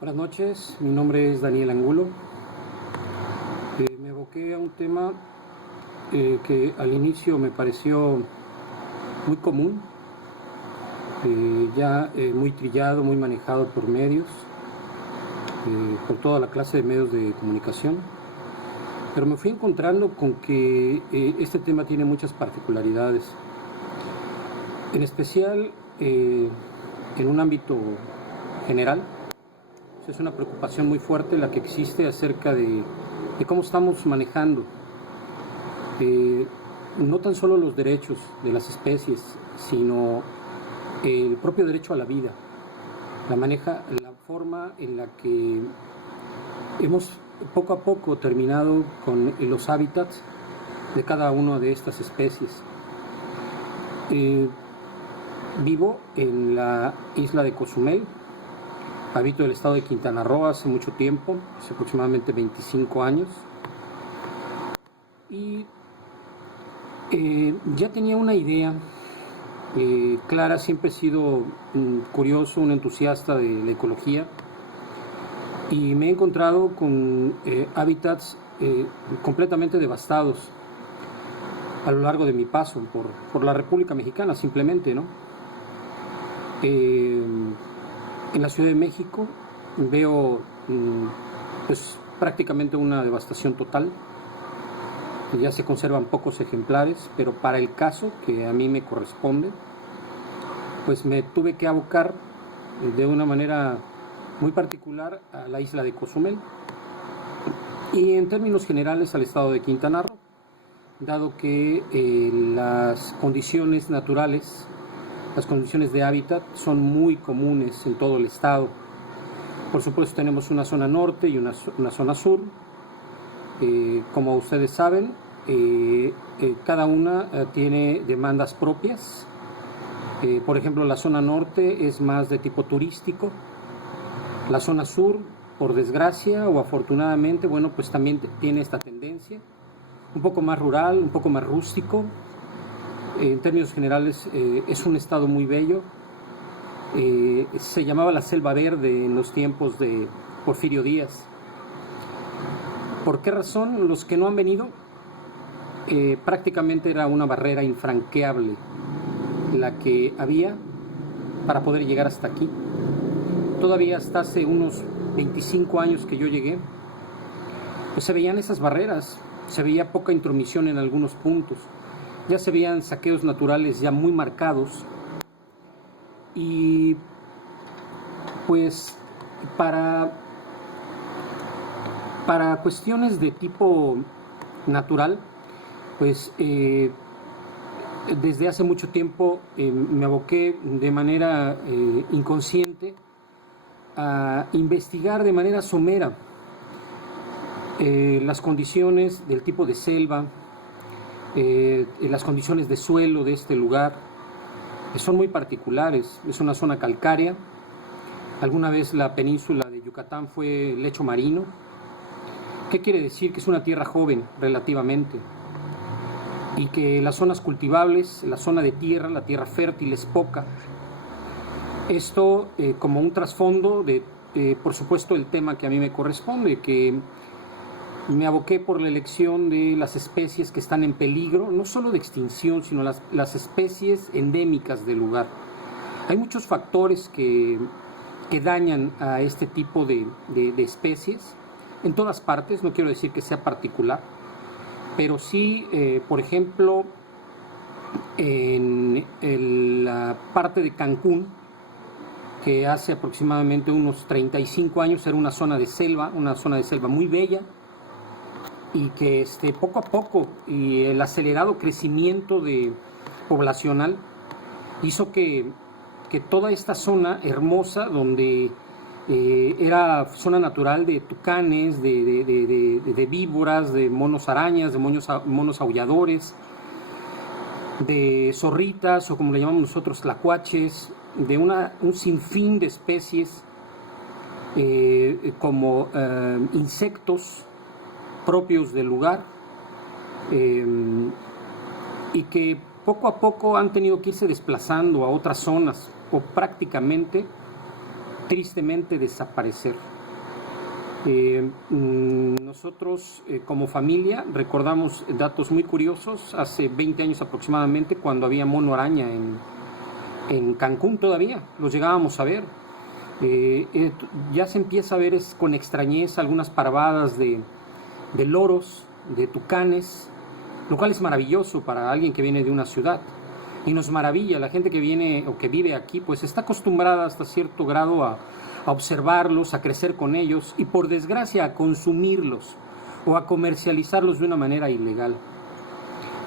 Buenas noches, mi nombre es Daniel Angulo. Me aboqué a un tema que al inicio me pareció muy común, muy trillado, muy manejado por medios, por toda la clase de medios de comunicación, pero me fui encontrando con que este tema tiene muchas particularidades, en especial en un ámbito general. Es una preocupación muy fuerte la que existe acerca de cómo estamos manejando no tan solo los derechos de las especies, sino el propio derecho a la vida. La forma en la que hemos poco a poco terminado con los hábitats de cada una de estas especies. Vivo en la isla de Cozumel. Habito el estado de Quintana Roo hace mucho tiempo, hace aproximadamente 25 años. Y ya tenía una idea clara, siempre he sido curioso, un entusiasta de la ecología. Y me he encontrado con hábitats completamente devastados a lo largo de mi paso por la República Mexicana, simplemente, ¿no? En la Ciudad de México veo pues prácticamente una devastación total. Ya se conservan pocos ejemplares, pero para el caso que a mí me corresponde, pues me tuve que abocar de una manera muy particular a la isla de Cozumel y en términos generales al estado de Quintana Roo, dado que las condiciones naturales, las condiciones de hábitat son muy comunes en todo el estado. Por supuesto tenemos una zona norte y una zona sur. Como ustedes saben, cada una tiene demandas propias. Por ejemplo, la zona norte es más de tipo turístico. La zona sur, por desgracia o afortunadamente, bueno, pues también tiene esta tendencia. Un poco más rural, un poco más rústico. En términos generales es un estado muy bello. Se llamaba la Selva Verde en los tiempos de Porfirio Díaz. ¿Por qué razón? Los que no han venido, prácticamente era una barrera infranqueable la que había para poder llegar hasta aquí. Todavía hasta hace unos 25 años que yo llegué, pues se veían esas barreras, se veía poca intromisión en algunos puntos. Ya se veían saqueos naturales ya muy marcados y pues para cuestiones de tipo natural, pues desde hace mucho tiempo me aboqué de manera inconsciente a investigar de manera somera las condiciones del tipo de selva, las condiciones de suelo de este lugar, que son muy particulares. Es una zona calcárea. Alguna vez la península de Yucatán fue lecho marino. ¿Qué quiere decir? Que es una tierra joven relativamente y que las zonas cultivables, la zona de tierra, la tierra fértil es poca. Esto como un trasfondo de, por supuesto, el tema que a mí me corresponde, que me aboqué por la elección de las especies que están en peligro, no solo de extinción, sino las especies endémicas del lugar. Hay muchos factores que dañan a este tipo de especies en todas partes, no quiero decir que sea particular, pero sí, por ejemplo, en la parte de Cancún, que hace aproximadamente unos 35 años era una zona de selva muy bella, y que poco a poco y el acelerado crecimiento poblacional hizo que toda esta zona hermosa, donde era zona natural de tucanes, de víboras, de monos arañas, de monos aulladores, de zorritas o como le llamamos nosotros tlacuaches, de un sinfín de especies como insectos propios del lugar, y que poco a poco han tenido que irse desplazando a otras zonas o prácticamente tristemente desaparecer. Nosotros como familia recordamos datos muy curiosos hace 20 años aproximadamente, cuando había mono araña en Cancún. Todavía los llegábamos a ver. Ya se empieza a ver con extrañeza algunas parvadas de loros, de tucanes, lo cual es maravilloso para alguien que viene de una ciudad, y nos maravilla. La gente que viene o que vive aquí pues está acostumbrada hasta cierto grado a observarlos, a crecer con ellos y, por desgracia, a consumirlos o a comercializarlos de una manera ilegal.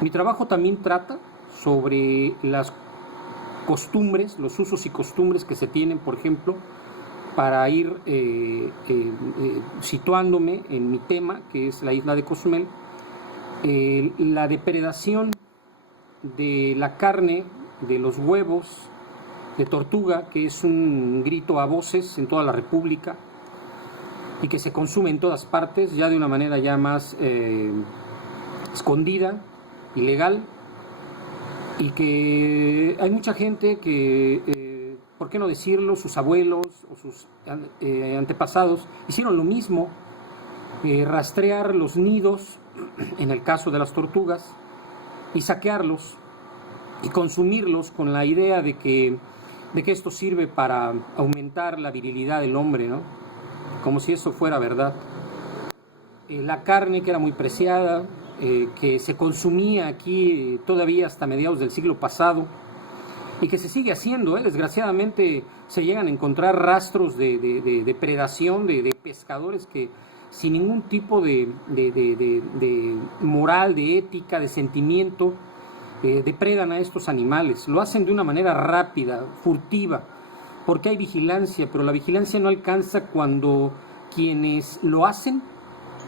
Mi trabajo también trata sobre las costumbres, los usos y costumbres que se tienen, por ejemplo, para ir situándome en mi tema, que es la isla de Cozumel, la depredación de la carne, de los huevos de tortuga, que es un grito a voces en toda la República y que se consume en todas partes, ya de una manera ya más escondida, ilegal, y que hay mucha gente que, ¿por qué no decirlo?, sus abuelos o sus antepasados hicieron lo mismo, rastrear los nidos, en el caso de las tortugas, y saquearlos y consumirlos con la idea de que esto sirve para aumentar la virilidad del hombre, ¿no? Como si eso fuera verdad. La carne, que era muy preciada, que se consumía aquí todavía hasta mediados del siglo pasado, y que se sigue haciendo, desgraciadamente se llegan a encontrar rastros de depredación de pescadores que, sin ningún tipo de moral, de ética, de sentimiento, depredan a estos animales. Lo hacen de una manera rápida, furtiva, porque hay vigilancia, pero la vigilancia no alcanza cuando quienes lo hacen,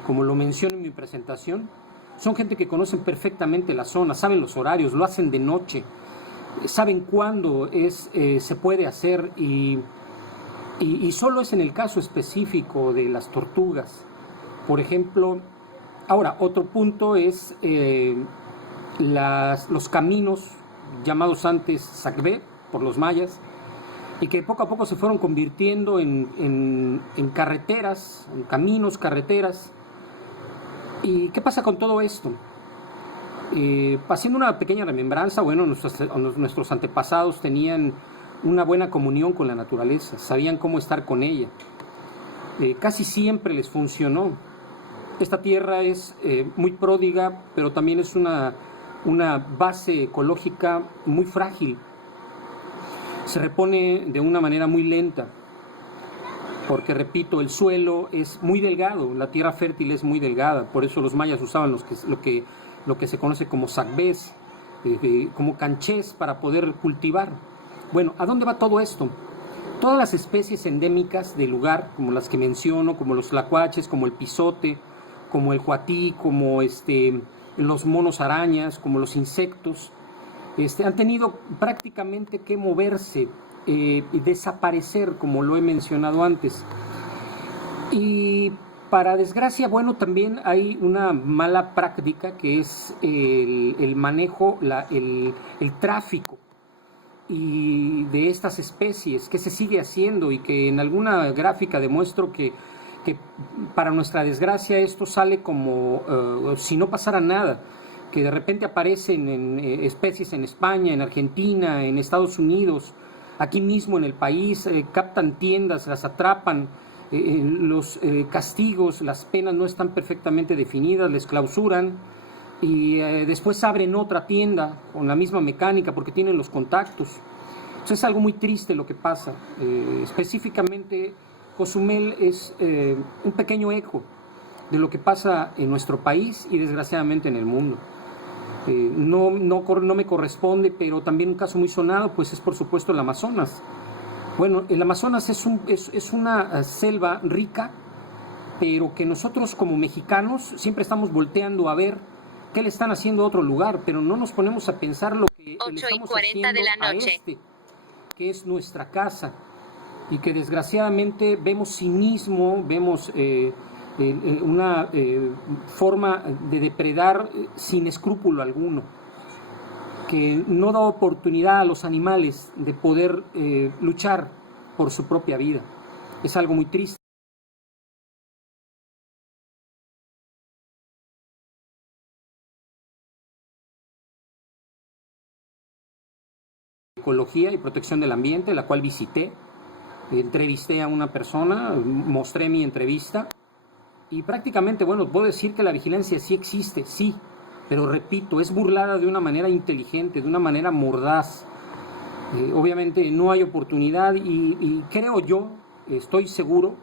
como lo menciono en mi presentación, son gente que conocen perfectamente la zona, saben los horarios, lo hacen de noche, saben cuándo se puede hacer, y solo es en el caso específico de las tortugas. Por ejemplo, ahora, otro punto es los caminos llamados antes Sacbé por los mayas, y que poco a poco se fueron convirtiendo en carreteras, en caminos, carreteras. ¿Y qué pasa con todo esto? Haciendo una pequeña remembranza, bueno, nuestros antepasados tenían una buena comunión con la naturaleza, sabían cómo estar con ella. Casi siempre les funcionó. Esta tierra es muy pródiga, pero también es una base ecológica muy frágil. Se repone de una manera muy lenta, porque, repito, el suelo es muy delgado, la tierra fértil es muy delgada. Por eso los mayas usaban lo que se conoce como sacbés, como canchés, para poder cultivar. Bueno, ¿a dónde va todo esto? Todas las especies endémicas del lugar, como las que menciono, como los tlacuaches, como el pisote, como el cuatí, como los monos arañas, como los insectos, han tenido prácticamente que moverse y desaparecer, como lo he mencionado antes. Y para desgracia, bueno, también hay una mala práctica, que es el manejo, el tráfico y de estas especies, que se sigue haciendo, y que en alguna gráfica demuestro que para nuestra desgracia esto sale como si no pasara nada, que de repente aparecen especies en España, en Argentina, en Estados Unidos, aquí mismo en el país, captan tiendas, las atrapan, los castigos, las penas no están perfectamente definidas, les clausuran, y después abren otra tienda con la misma mecánica porque tienen los contactos. Entonces es algo muy triste lo que pasa. Específicamente Cozumel es un pequeño eco de lo que pasa en nuestro país y desgraciadamente en el mundo. No me corresponde, pero también un caso muy sonado pues es, por supuesto, el Amazonas. Bueno, el Amazonas es una selva rica, pero que nosotros como mexicanos siempre estamos volteando a ver qué le están haciendo a otro lugar, pero no nos ponemos a pensar lo que le estamos haciendo de la noche, que es nuestra casa, y que desgraciadamente vemos cinismo, vemos una forma de depredar sin escrúpulo alguno, que no da oportunidad a los animales de poder luchar por su propia vida. Es algo muy triste. Ecología y protección del ambiente, la cual visité, entrevisté a una persona, mostré mi entrevista y prácticamente, bueno, puedo decir que la vigilancia sí existe, sí, pero repito, es burlada de una manera inteligente, de una manera mordaz. Obviamente no hay oportunidad y creo yo, estoy seguro,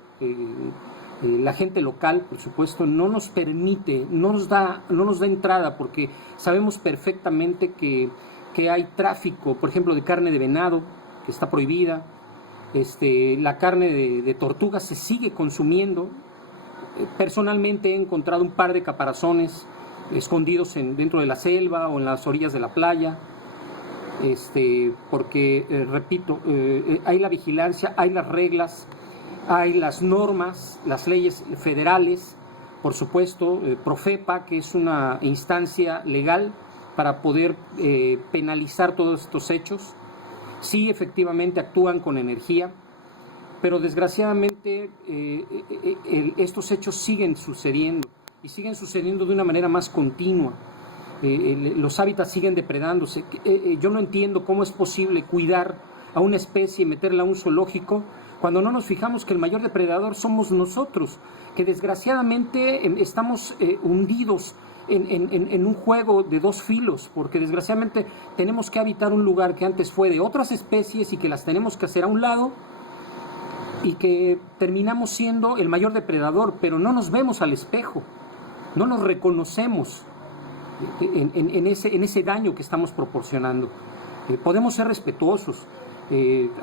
la gente local, por supuesto, no nos permite, no nos da entrada porque sabemos perfectamente que hay tráfico, por ejemplo, de carne de venado, que está prohibida, la carne de tortuga se sigue consumiendo. Personalmente he encontrado un par de caparazones escondidos dentro de la selva o en las orillas de la playa, porque, repito, hay la vigilancia, hay las reglas, hay las normas, las leyes federales, por supuesto, Profepa, que es una instancia legal para poder penalizar todos estos hechos. Sí, efectivamente actúan con energía, pero desgraciadamente estos hechos siguen sucediendo y siguen sucediendo de una manera más continua. Los hábitats siguen depredándose. Yo no entiendo cómo es posible cuidar a una especie y meterla a un zoológico cuando no nos fijamos que el mayor depredador somos nosotros, que desgraciadamente estamos hundidos en un juego de dos filos, porque desgraciadamente tenemos que habitar un lugar que antes fue de otras especies y que las tenemos que hacer a un lado y que terminamos siendo el mayor depredador, pero no nos vemos al espejo, no nos reconocemos en ese daño que estamos proporcionando. Podemos ser respetuosos.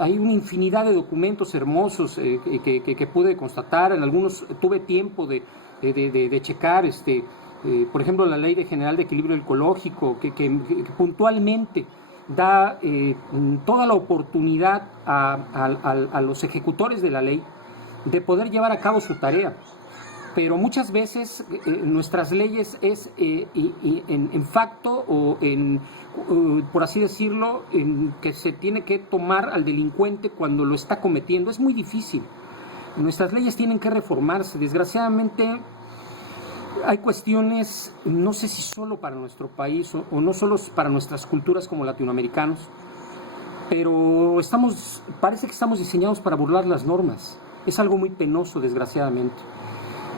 Hay una infinidad de documentos hermosos que pude constatar, en algunos tuve tiempo de checar, por ejemplo, la Ley General de Equilibrio Ecológico, que puntualmente da toda la oportunidad a los ejecutores de la ley de poder llevar a cabo su tarea. Pero muchas veces nuestras leyes es en facto o por así decirlo, que se tiene que tomar al delincuente cuando lo está cometiendo. Es muy difícil. Nuestras leyes tienen que reformarse. Desgraciadamente hay cuestiones, no sé si solo para nuestro país o no solo para nuestras culturas como latinoamericanos, pero parece que estamos diseñados para burlar las normas. Es algo muy penoso, desgraciadamente.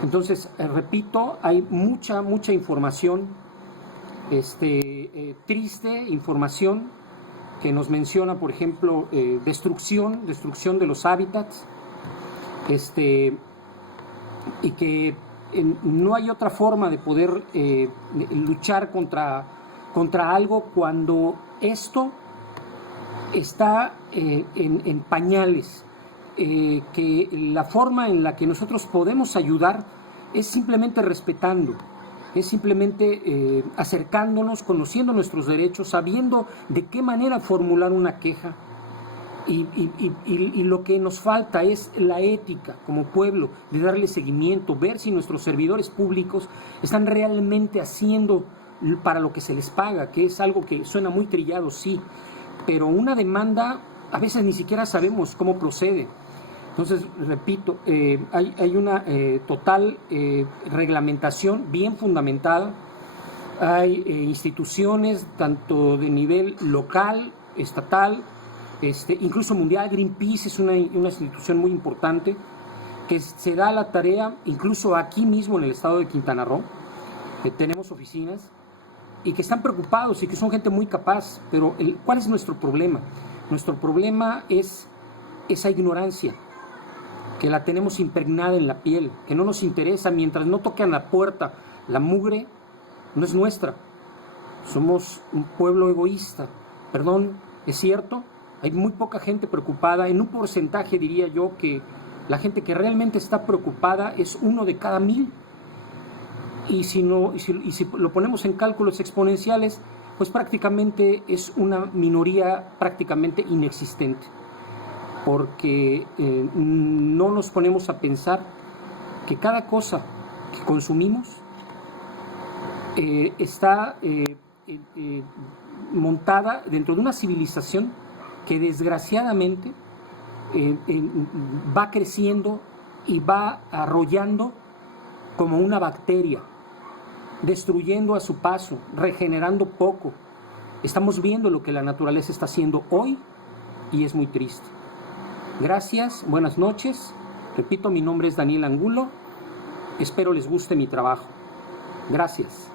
Entonces, repito, hay mucha información, triste información que nos menciona, por ejemplo, destrucción de los hábitats, y que no hay otra forma de poder luchar contra algo cuando esto está en pañales. Que la forma en la que nosotros podemos ayudar es simplemente respetando, es simplemente acercándonos, conociendo nuestros derechos, sabiendo de qué manera formular una queja. Y lo que nos falta es la ética como pueblo, de darle seguimiento, ver si nuestros servidores públicos están realmente haciendo para lo que se les paga, que es algo que suena muy trillado, sí, pero una demanda a veces ni siquiera sabemos cómo procede. Entonces, repito, hay una total reglamentación bien fundamentada. Hay instituciones tanto de nivel local, estatal, incluso mundial. Greenpeace es una institución muy importante que se da la tarea, incluso aquí mismo en el estado de Quintana Roo, tenemos oficinas y que están preocupados y que son gente muy capaz. Pero ¿cuál es nuestro problema? Nuestro problema es esa ignorancia, que la tenemos impregnada en la piel, que no nos interesa. Mientras no toquen la puerta, la mugre no es nuestra. Somos un pueblo egoísta. Perdón, es cierto, hay muy poca gente preocupada. En un porcentaje diría yo que la gente que realmente está preocupada es 1 de cada 1000. Y si lo ponemos en cálculos exponenciales, pues prácticamente es una minoría prácticamente inexistente. Porque no nos ponemos a pensar que cada cosa que consumimos está montada dentro de una civilización que desgraciadamente va creciendo y va arrollando como una bacteria, destruyendo a su paso, regenerando poco. Estamos viendo lo que la naturaleza está haciendo hoy y es muy triste. Gracias, buenas noches. Repito, mi nombre es Daniel Angulo. Espero les guste mi trabajo. Gracias.